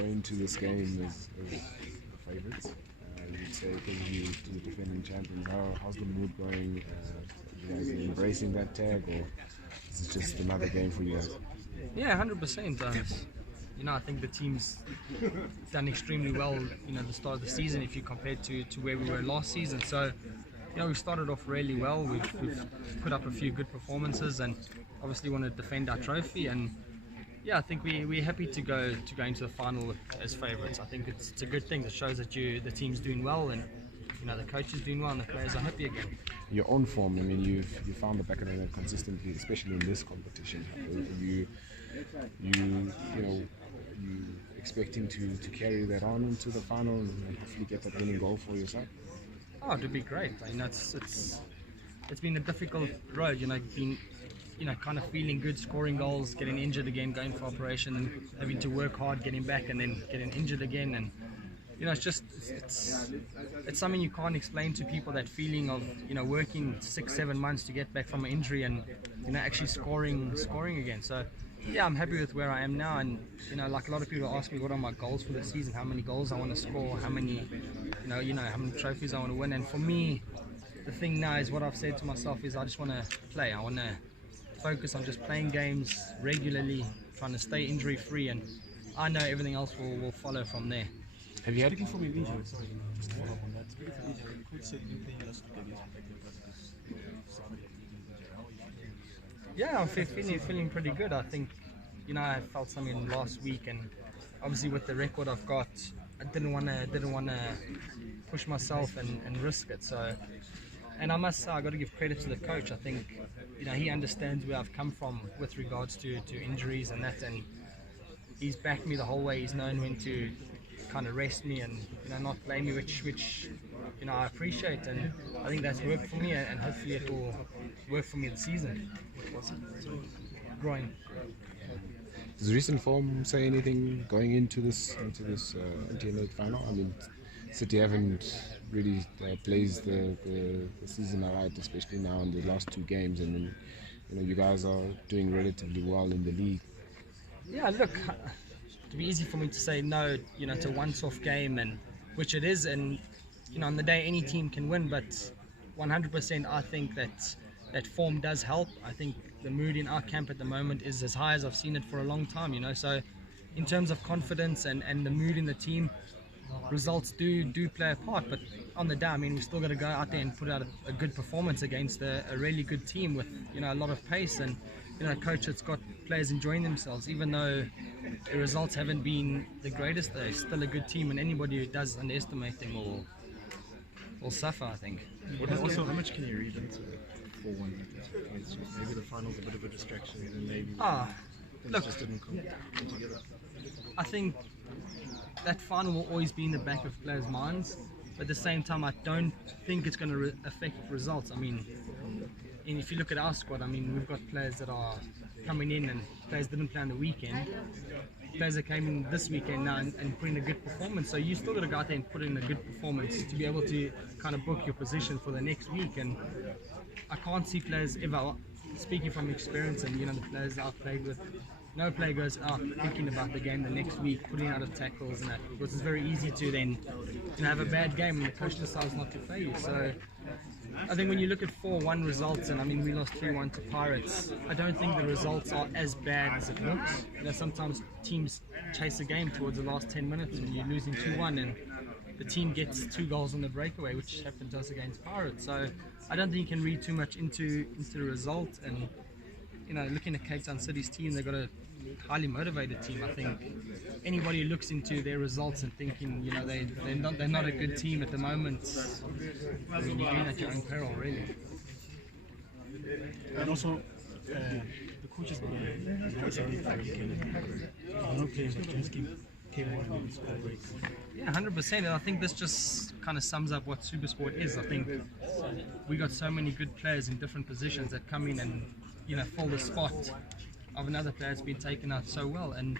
Into this game as the favourites. You'd say because you to the defending champions. How's the mood going? You guys embracing that tag, or is it just another game for you guys? Yeah, 100%. I think the team's done extremely well. The start of the season, if you compare to where we were last season. So, we started off really well. We've put up a few good performances, and obviously want to defend our trophy. And yeah, I think we're happy to go into the final as favourites. I think it's a good thing. It shows that the team's doing well, and the coach is doing well, and the players are happy again. Your own form. I mean, you found the back of the net consistently, especially in this competition. You expecting to carry that on into the final and hopefully get that winning goal for yourself? Oh, it'd be great. It's been a difficult road. Been kind of feeling good, scoring goals, getting injured again, going for operation, and having to work hard, getting back, and then getting injured again. And it's something you can't explain to people. That feeling of working 6-7 months to get back from an injury and actually scoring again. So yeah, I'm happy with where I am now. And like a lot of people ask me, what are my goals for the season? How many goals I want to score? How many how many trophies I want to win? And for me, the thing now is what I've said to myself is I just want to play. I want to focus on just playing games regularly, trying to stay injury free, and I know everything else will follow from there. Have you had Speaking from your injury, sorry, just to follow up on that. Speaking from injury, the coach said you're playing less together. Yeah, I'm feeling pretty good. I think I felt something last week, and obviously with the record I've got, I didn't want to push myself and risk it. So, and I must say I got to give credit to the coach. I think he understands where I've come from with regards to injuries and that, and he's backed me the whole way. He's known when to kind of rest me and not play me, which I appreciate, and I think that's worked for me, and hopefully it will work for me this season. Groin. Does recent form say anything going into this MTN8 Final? I mean, City haven't really blazed the season out, especially now in the last two games, and then you guys are doing relatively well in the league. Yeah, look, it'd be easy for me to say no, it's a once-off game, and which it is, and on the day any team can win, but 100% I think that form does help. I think the mood in our camp at the moment is as high as I've seen it for a long time, so in terms of confidence and the mood in the team, results do play a part, but on the day, I mean, we still got to go out there and put out a good performance against a really good team with a lot of pace, and a coach that's got players enjoying themselves. Even though the results haven't been the greatest, they're still a good team, and anybody who does underestimate them will suffer, I think. Also, how much can you read into 4-1? Maybe the final's a bit of a distraction, and maybe things just didn't come together. I think that final will always be in the back of players' minds, but at the same time, I don't think it's going to affect results. I mean, if you look at our squad, I mean, we've got players that are coming in, and players didn't play on the weekend. Players that came in this weekend now and put in a good performance. So you still got to go out there and put in a good performance to be able to kind of book your position for the next week. And I can't see players ever, speaking from experience, and the players I've played with, no player goes out thinking about the game the next week, putting out of tackles and that, because it's very easy to then have a bad game and the coach decides not to play you. So I think when you look at 4-1 results, and I mean we lost 3-1 to Pirates, I don't think the results are as bad as it looks. Sometimes teams chase a game towards the last 10 minutes when you're losing 2-1 and the team gets 2 goals on the breakaway, which happened to us against Pirates. So I don't think you can read too much into the result. And looking at Cape Town City's team, they've got a highly motivated team. I think anybody who looks into their results and thinking they're not a good team at the moment, I mean, you're at your own peril, really. And also, the coaches were nice and no players like Jansky came on and scored breaks. Yeah, 100%. And I think this just kind of sums up what SuperSport is. I think we got so many good players in different positions that come in and fill the spot of another player that's been taken out so well. And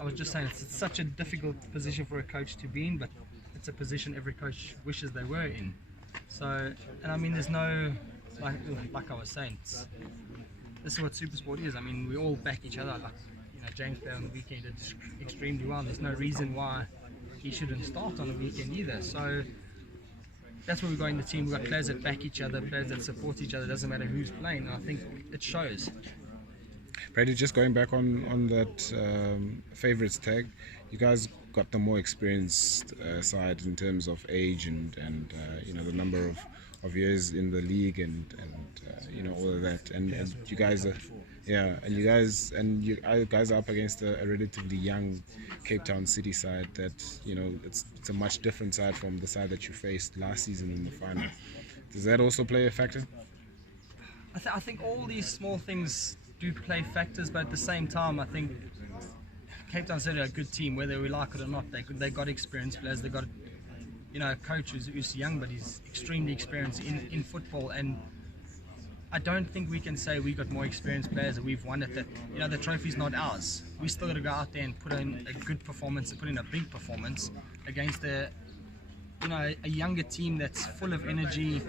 I was just saying, it's such a difficult position for a coach to be in, but it's a position every coach wishes they were in. So, and I mean, there's no, like I was saying, this is what SuperSport is. I mean, we all back each other. Like, James played on the weekend, did extremely well. There's no reason why he shouldn't start on the weekend either. So that's what we've got in the team. We've got players that back each other, players that support each other. It doesn't matter who's playing. And I think it shows. Brady, just going back on that favourites tag, you guys got the more experienced side in terms of age and the number of years in the league and all of that, and you guys are you guys are up against a relatively young Cape Town City side that it's a much different side from the side that you faced last season in the final. Does that also play a factor? I think all these small things do play factors, but at the same time, I think Cape Town City are a good team, whether we like it or not. They got experienced players. They got a coach who's young, but he's extremely experienced in football. And I don't think we can say we got more experienced players and we've won it. That the trophy's not ours. We still got to go out there and put in a good performance, and put in a big performance against a younger team that's full of energy,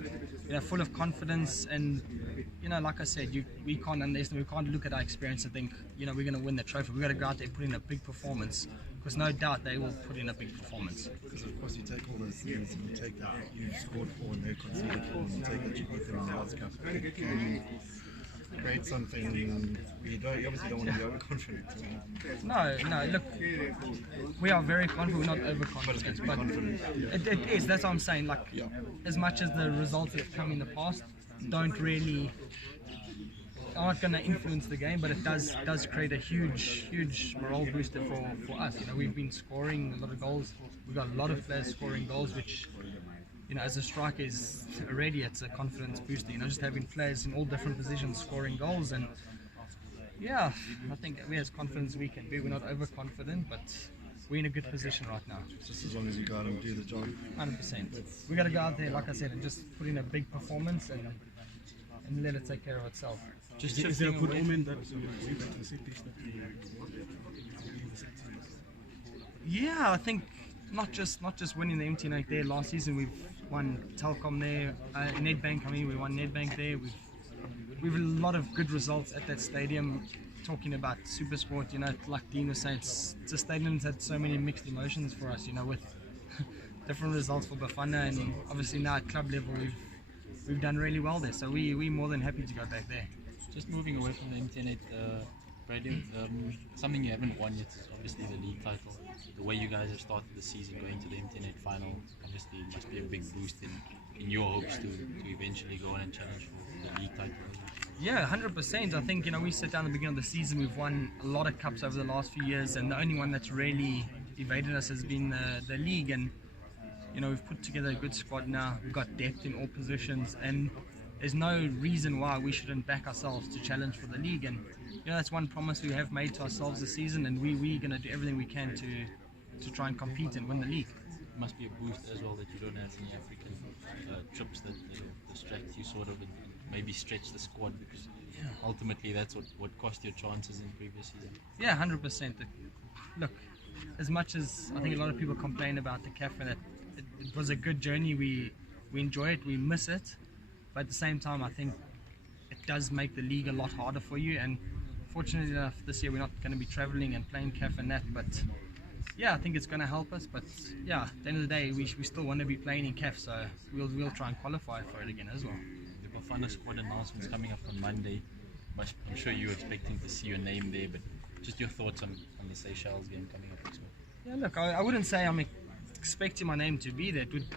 full of confidence. And like I said, we can't underestimate. We can't look at our experience and think we're going to win the trophy. We've got to go out there and put in a big performance, because no doubt they will put in a big performance. Because of course you take all those things and you take that you've scored 4 and they've conceded 4, and you take that you beat them in the last cup. Can you create something? You obviously don't want to be overconfident. No, look, we are very confident. We're not overconfident, but it is. That's what I'm saying. Like, as much as the results that have come in the past aren't going to influence the game, but it does create a huge morale booster for us. We've been scoring a lot of goals. We've got a lot of players scoring goals, which as a striker is already, it's a confidence booster. Just having players in all different positions scoring goals. And I think we as confident as we can be. We're not overconfident, but we're in a good position right now. Just as long as you go out and do the job. 100%. We got to go out there, like I said, and just put in a big performance and let it take care of itself. Is there a good omen that Yeah, I think not just winning the MTN8 there last season. We've won Telkom there, Nedbank. We won Nedbank there. We've a lot of good results at that stadium. Talking about SuperSport, like Dean was saying, it's a stadium that's had so many mixed emotions for us. With different results for Bafana, and obviously now at club level we've done really well there. So we're more than happy to go back there. Just moving away from the MTN8, Brady, something you haven't won yet is obviously the league title. The way you guys have started the season, going to the MTN8 Final, obviously must be a big boost in your hopes to eventually go on and challenge for the league title. Yeah, 100%. I think we sat down at the beginning of the season. We've won a lot of cups over the last few years, and the only one that's really evaded us has been the league. And we've put together a good squad now. We've got depth in all positions, and there's no reason why we shouldn't back ourselves to challenge for the league. And that's one promise we have made to ourselves this season, and we're going to do everything we can to try and compete and win the league. It must be a boost as well that you don't have any African trips that distract you sort of, and maybe stretch the squad, because ultimately that's what cost your chances in previous season. Yeah, 100%. Look, as much as I think a lot of people complain about the CAF, that it was a good journey, we enjoy it, we miss it, but at the same time I think it does make the league a lot harder for you. And fortunately enough, this year we're not going to be travelling and playing CAF and that, but I think it's going to help us. But at the end of the day, we still want to be playing in CAF, so we'll try and qualify for it again as well. The Bafana squad announcement's coming up on Monday. I'm sure you're expecting to see your name there, but just your thoughts on the Seychelles game coming up as well. Yeah, look, I wouldn't say I'm expecting my name to be there. It would,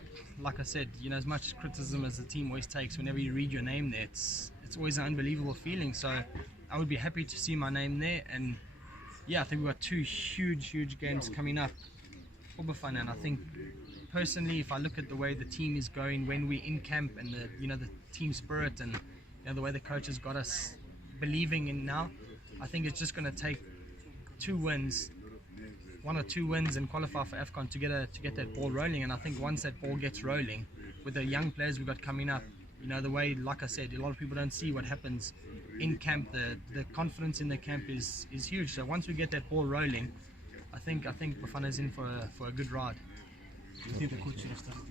like I said, as much criticism as the team always takes, whenever you read your name there, it's always an unbelievable feeling. So I would be happy to see my name there. And I think we've got 2 huge games coming up for Bafana. And I think personally, if I look at the way the team is going when we're in camp, and the team spirit, and the way the coach has got us believing in now, I think it's just going to take 1 or 2 wins and qualify for AFCON to get that ball rolling. And I think once that ball gets rolling, with the young players we've got coming up, the way, like I said, a lot of people don't see what happens in camp. The confidence in the camp is huge. So once we get that ball rolling, I think Bafana's in for a good ride. Do you think the coach should have started